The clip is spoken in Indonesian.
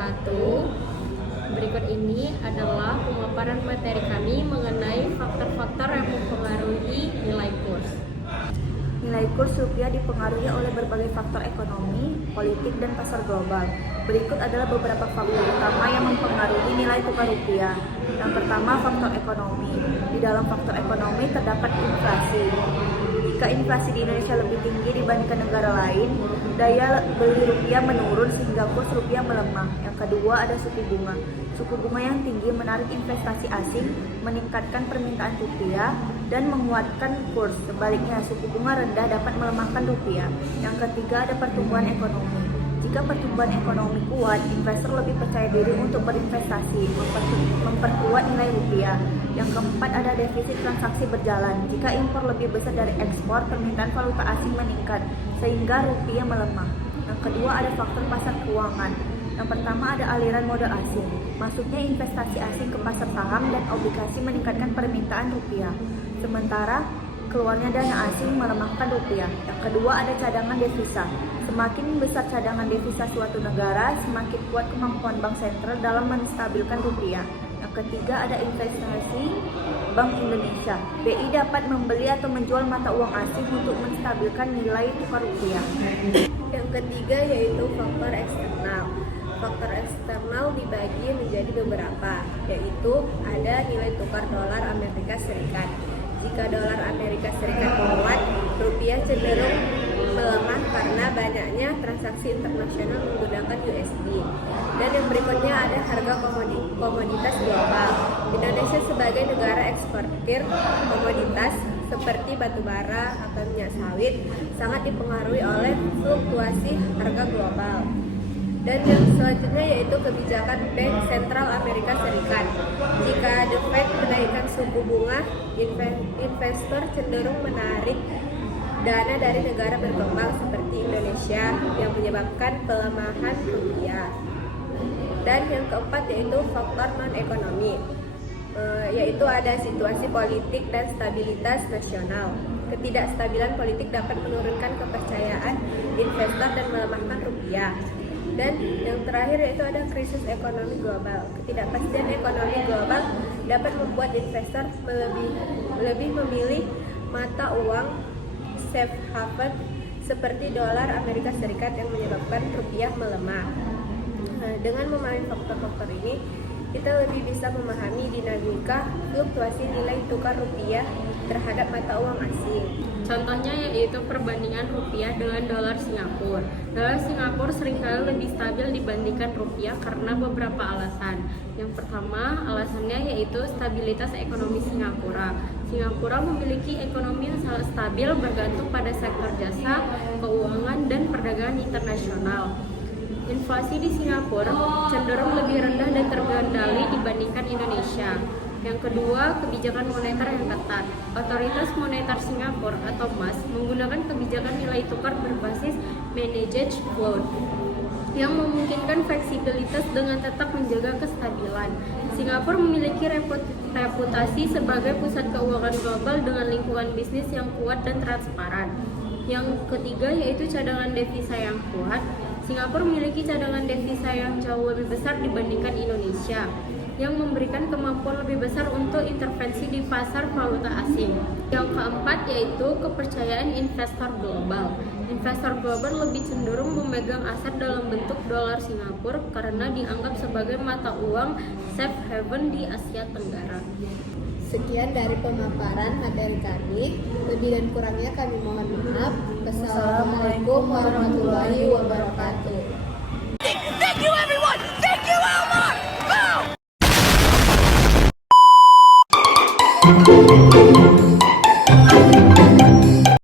wabarakatuh. Berikut ini adalah pemaparan materi kami mengenai faktor-faktor yang mempengaruhi nilai kurs. Nilai kurs rupiah dipengaruhi oleh berbagai faktor ekonomi, politik, dan pasar global. Berikut adalah beberapa faktor utama yang mempengaruhi nilai tukar rupiah. Yang pertama, faktor ekonomi. Di dalam faktor ekonomi terdapat inflasi. Jika inflasi di Indonesia lebih tinggi dibandingkan negara lain, daya beli rupiah menurun sehingga kurs rupiah melemah. Yang kedua, ada suku bunga. Suku bunga yang tinggi menarik investasi asing, meningkatkan permintaan rupiah, dan menguatkan kurs. Sebaliknya, suku bunga rendah dapat melemahkan rupiah. Yang ketiga, ada pertumbuhan ekonomi. Jika pertumbuhan ekonomi kuat, investor lebih percaya diri untuk berinvestasi, memperkuat nilai rupiah. Yang keempat, ada defisit transaksi berjalan. Jika impor lebih besar dari ekspor, permintaan valuta asing meningkat, sehingga rupiah melemah. Yang kedua, ada faktor pasar keuangan. Yang pertama, ada aliran modal asing. Masuknya investasi asing ke pasar saham dan obligasi meningkatkan permintaan rupiah. Sementara keluarnya dana asing melemahkan rupiah. Yang kedua, ada cadangan devisa. Semakin besar cadangan devisa suatu negara, semakin kuat kemampuan bank sentral dalam menstabilkan rupiah. Yang ketiga, ada investasi Bank Indonesia. BI dapat membeli atau menjual mata uang asing untuk menstabilkan nilai tukar rupiah. Yang ketiga yaitu faktor eksternal. Faktor eksternal dibagi menjadi beberapa, yaitu ada nilai tukar dolar Amerika Serikat. Jika dolar Amerika Serikat menguat, rupiah cenderung melemah karena banyaknya transaksi internasional menggunakan USD. Dan yang berikutnya ada harga komoditas global. Indonesia sebagai negara eksportir komoditas seperti batu bara atau minyak sawit sangat dipengaruhi oleh fluktuasi harga global. Dan yang selanjutnya yaitu kebijakan Bank Sentral Amerika Serikat. Jika The Fed menaikkan suku bunga, investor cenderung menarik dana dari negara berkembang seperti Indonesia yang menyebabkan pelemahan rupiah. Dan yang keempat yaitu faktor non-ekonomi, yaitu ada situasi politik dan stabilitas nasional. Ketidakstabilan politik dapat menurunkan kepercayaan investor dan melemahkan rupiah. Dan yang terakhir yaitu ada krisis ekonomi global. Ketidakpastian ekonomi global dapat membuat investor lebih memilih mata uang safe haven seperti dolar Amerika Serikat yang menyebabkan rupiah melemah. Dengan memahami faktor-faktor ini, kita lebih bisa memahami dinamika fluktuasi nilai tukar rupiah terhadap mata uang asing. Contohnya yaitu perbandingan rupiah dengan dolar Singapura. Dolar Singapura seringkali lebih stabil dibandingkan rupiah karena beberapa alasan. Yang pertama, alasannya yaitu stabilitas ekonomi Singapura. Singapura memiliki ekonomi yang sangat stabil bergantung pada sektor jasa, keuangan, dan perdagangan internasional. Inflasi di Singapura cenderung lebih rendah dan terkendali dibandingkan Indonesia. Yang kedua, kebijakan moneter yang ketat. Otoritas Moneter Singapura atau MAS menggunakan kebijakan nilai tukar berbasis managed float yang memungkinkan fleksibilitas dengan tetap menjaga kestabilan. Singapura memiliki reputasi sebagai pusat keuangan global dengan lingkungan bisnis yang kuat dan transparan. Yang ketiga yaitu cadangan devisa yang kuat. Singapura memiliki cadangan devisa yang jauh lebih besar dibandingkan Indonesia, yang memberikan kemampuan lebih besar untuk intervensi di pasar valuta asing. Yang keempat yaitu kepercayaan investor global. Investor global lebih cenderung memegang aset dalam bentuk dolar Singapura karena dianggap sebagai mata uang safe haven di Asia Tenggara. Sekian dari pemaparan materi kami. Lebih dan kurangnya kami mohon maaf. Wassalamualaikum warahmatullahi wabarakatuh. Thank you everyone! Thank you Elmo!